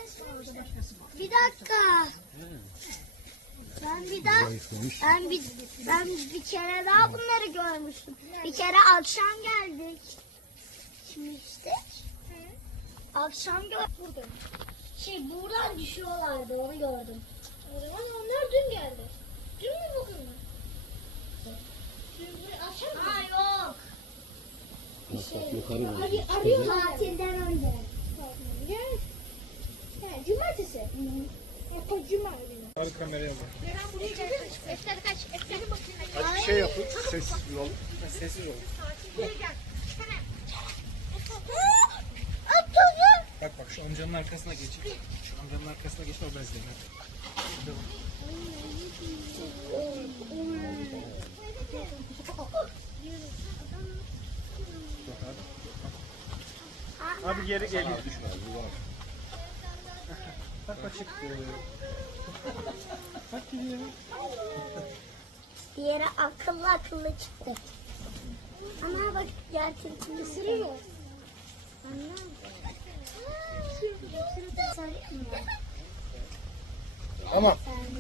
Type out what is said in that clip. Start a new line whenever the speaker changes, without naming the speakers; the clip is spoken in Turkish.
Bir dakika. Ben bir kere daha bunları görmüştüm. Bir kere akşam geldik. Şimdi işte. Akşam gördüm. Buradan düşüyorlardı, onu gördüm.
O zaman onlar dün geldi. Dün mü bugün mü? Dün akşam mı?
Ha yok.
Yukarı var.
Arıyor
Tatilden önce.
Gel. He, cumartesi. Hatta cuma günü.
Hadi kameraya bak.
Ben buraya geldim. Efteri kaç? Efteri bakayım.
Hadi bir şey yapın. Sessiz bir olun. Sessiz olun.
Buraya gel. Hemen.
Bak bak şu amcanın arkasına geçin. Şu amcanın arkasına geçin o bezleyin. Abi geri geliyor. Bak bak çıktı. Bak gidiyor.
Diğeri akıllı çıktı. Ama bak gerçekten ısırıyor.
Ama